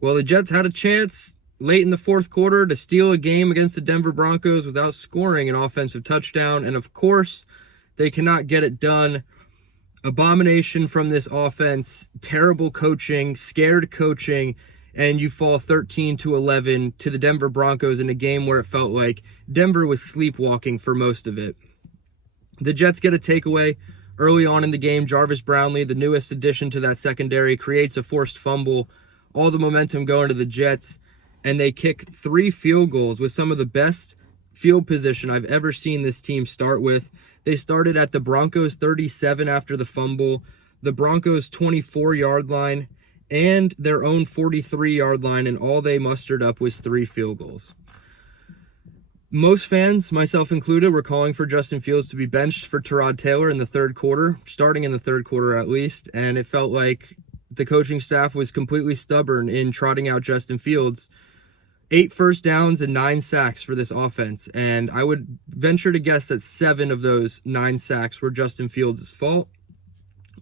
Well, the Jets had a chance late in the fourth quarter to steal a game against the Denver Broncos without scoring an offensive touchdown. And of course, they cannot get it done. Abomination from this offense, terrible coaching, scared coaching, and you fall 13-11 to the Denver Broncos in a game where it felt like Denver was sleepwalking for most of it. The Jets get a takeaway early on in the game. Jarvis Brownlee, the newest addition to that secondary, creates a forced fumble. All the momentum going to the Jets, and they kick 3 field goals with some of the best field position I've ever seen this team start with. They started at the Broncos 37 after the fumble, the Broncos 24-yard line, and their own 43-yard line, and all they mustered up was 3 field goals. Most fans, myself included, were calling for Justin Fields to be benched for Tyrod Taylor in the third quarter, starting in the third quarter at least, and it felt like the coaching staff was completely stubborn in trotting out Justin Fields. 8 first downs and 9 sacks for this offense, and I would venture to guess that 7 of those 9 sacks were Justin Fields' fault.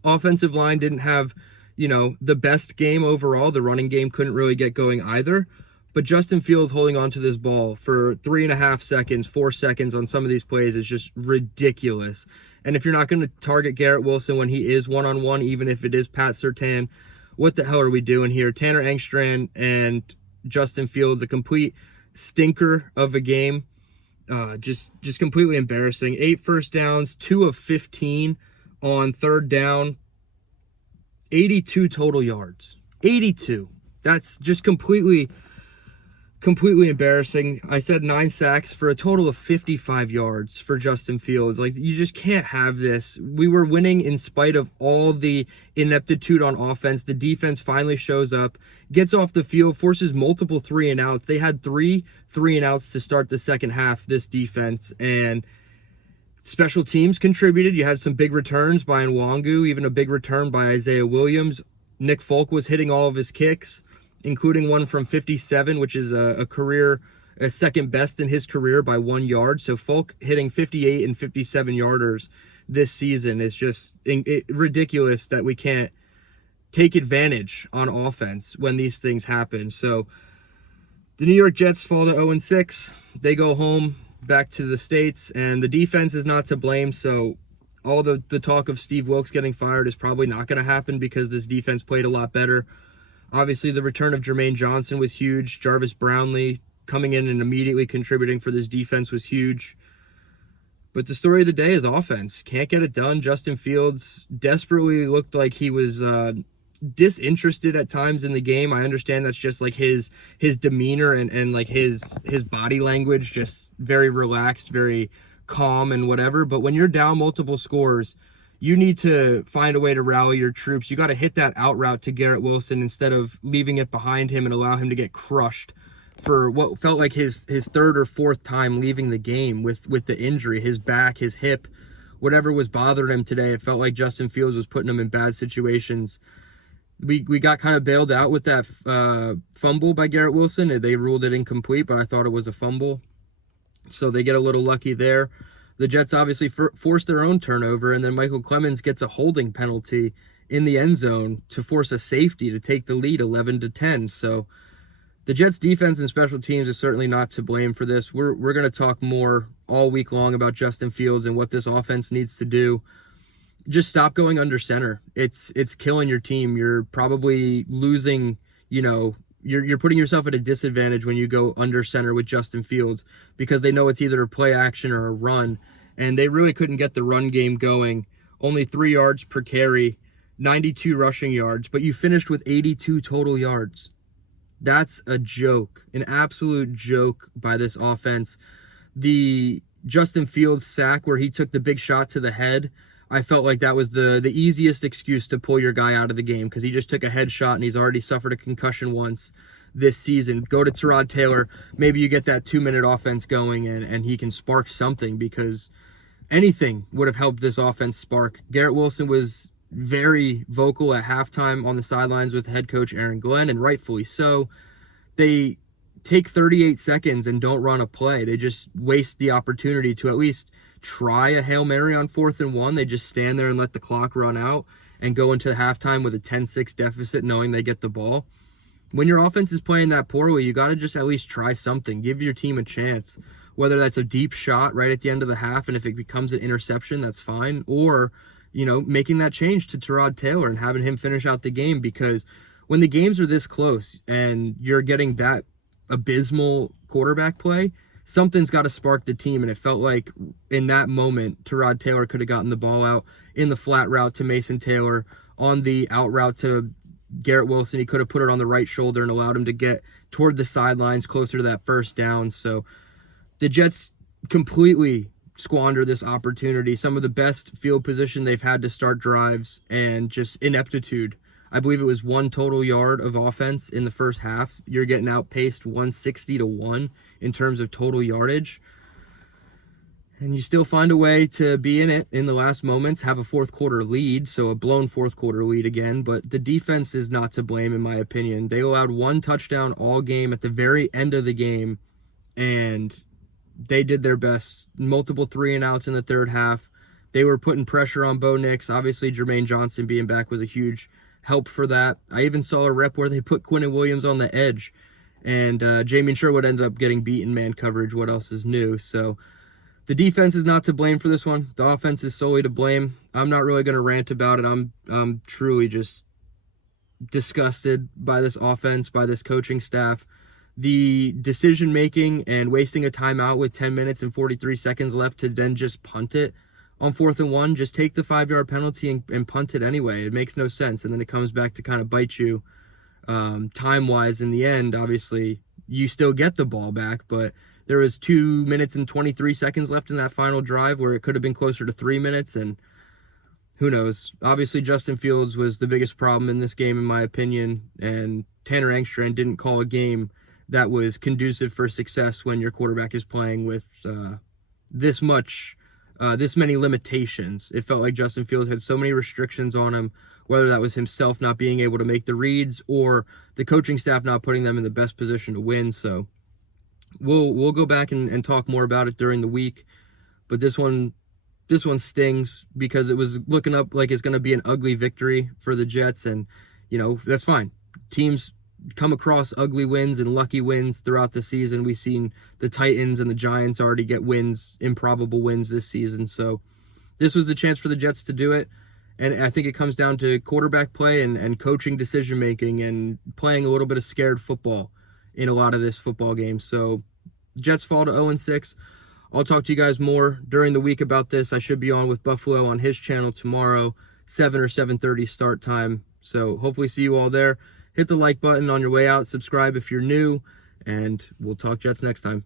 Offensive line didn't have, the best game overall. The running game couldn't really get going either, but Justin Fields holding on to this ball for 3.5 seconds, 4 seconds on some of these plays is just ridiculous. And if you're not going to target Garrett Wilson when he is one-on-one, even if it is Pat Surtain, what the hell are we doing here? Tanner Engstrand and Justin Fields, a complete stinker of a game. Just completely embarrassing. 8 first downs, 2 of 15 on third down, 82 total yards. 82. That's just completely embarrassing. I said 9 sacks for a total of 55 yards for Justin Fields. Like, you just can't have this. We were winning in spite of all the ineptitude on offense. The defense finally shows up, gets off the field, forces multiple 3-and-outs. They had 3 3-and-outs to start the second half, this defense, and special teams contributed. You had some big returns by Nwangu, even a big return by Isaiah Williams. Nick Folk was hitting all of his kicks, including one from 57, which is a second best in his career by 1 yard. So Folk hitting 58 and 57 yarders this season is just ridiculous that we can't take advantage on offense when these things happen. So the New York Jets fall to 0-6. They go home back to the States, and the defense is not to blame. So all the talk of Steve Wilkes getting fired is probably not going to happen because this defense played a lot better. Obviously, the return of Jermaine Johnson was huge. Jarvis Brownlee coming in and immediately contributing for this defense was huge. But the story of the day is offense. Can't get it done. Justin Fields desperately looked like he was disinterested at times in the game. I understand that's just like his demeanor and like his body language, just very relaxed, very calm and whatever. But when you're down multiple scores, you need to find a way to rally your troops. You got to hit that out route to Garrett Wilson instead of leaving it behind him and allow him to get crushed for what felt like his third or fourth time leaving the game with the injury, his back, his hip, whatever was bothering him today. It felt like Justin Fields was putting him in bad situations. We got kind of bailed out with that fumble by Garrett Wilson. They ruled it incomplete, but I thought it was a fumble. So they get a little lucky there. The Jets obviously forced their own turnover, and then Michael Clemens gets a holding penalty in the end zone to force a safety to take the lead 11-10. So the Jets defense and special teams is certainly not to blame for this. We're going to talk more all week long about Justin Fields and what this offense needs to do. Just stop going under center. It's killing your team. You're probably losing, you're putting yourself at a disadvantage when you go under center with Justin Fields because they know it's either a play action or a run, and they really couldn't get the run game going. Only 3 yards per carry, 92 rushing yards, but you finished with 82 total yards. That's a joke, an absolute joke by this offense. The Justin Fields sack where he took the big shot to the head, I felt like that was the easiest excuse to pull your guy out of the game because he just took a headshot and he's already suffered a concussion once this season. Go to Tyrod Taylor. Maybe you get that 2-minute offense going and he can spark something because anything would have helped this offense spark. Garrett Wilson was very vocal at halftime on the sidelines with head coach Aaron Glenn, and rightfully so. They take 38 seconds and don't run a play. They just waste the opportunity to at least try a Hail Mary on 4th and 1. They just stand there and let the clock run out and go into halftime with a 10-6 deficit knowing they get the ball. when your offense is playing that poorly, you got to just at least try something. Give your team a chance, whether that's a deep shot right at the end of the half, and if it becomes an interception, that's fine, or, making that change to Tyrod Taylor and having him finish out the game, because when the games are this close and you're getting that abysmal quarterback play, something's got to spark the team. And it felt like in that moment, Tyrod Taylor could have gotten the ball out in the flat route to Mason Taylor, on the out route to Garrett Wilson. He could have put it on the right shoulder and allowed him to get toward the sidelines closer to that first down. So the Jets completely squander this opportunity. Some of the best field position they've had to start drives, and just ineptitude. I believe it was 1 total yard of offense in the first half. You're getting outpaced 160-1 in terms of total yardage. And you still find a way to be in it in the last moments, have a fourth quarter lead, so a blown fourth quarter lead again. But the defense is not to blame, in my opinion. They allowed 1 touchdown all game at the very end of the game, and they did their best. Multiple 3-and-outs in the third half. They were putting pressure on Bo Nix. Obviously, Jermaine Johnson being back was a huge help for that. I even saw a rep where they put Quinnen Williams on the edge, and Jamie Sherwood ended up getting beat in man coverage. What else is new? So the defense is not to blame for this one. The offense is solely to blame. I'm not really going to rant about it. I'm truly just disgusted by this offense, by this coaching staff. The decision making and wasting a timeout with 10 minutes and 43 seconds left to then just punt it on 4th and 1. Just take the 5-yard penalty and punt it anyway. It makes no sense. And then it comes back to kind of bite you time-wise in the end. Obviously, you still get the ball back, but there was 2 minutes and 23 seconds left in that final drive where it could have been closer to 3 minutes, and who knows. Obviously, Justin Fields was the biggest problem in this game, in my opinion, and Tanner Engstrand didn't call a game that was conducive for success when your quarterback is playing with this many limitations. It felt like Justin Fields had so many restrictions on him, whether that was himself not being able to make the reads or the coaching staff not putting them in the best position to win. So we'll go back and talk more about it during the week, but this one stings because it was looking up like it's going to be an ugly victory for the Jets, and that's fine. Teams come across ugly wins and lucky wins throughout the season. We've seen the Titans and the Giants already get wins, improbable wins this season. So this was the chance for the Jets to do it. And I think it comes down to quarterback play and coaching decision-making and playing a little bit of scared football in a lot of this football game. So Jets fall to 0-6. I'll talk to you guys more during the week about this. I should be on with Buffalo on his channel tomorrow, 7 or 7:30 start time. So hopefully see you all there. Hit the like button on your way out. Subscribe if you're new, and we'll talk Jets next time.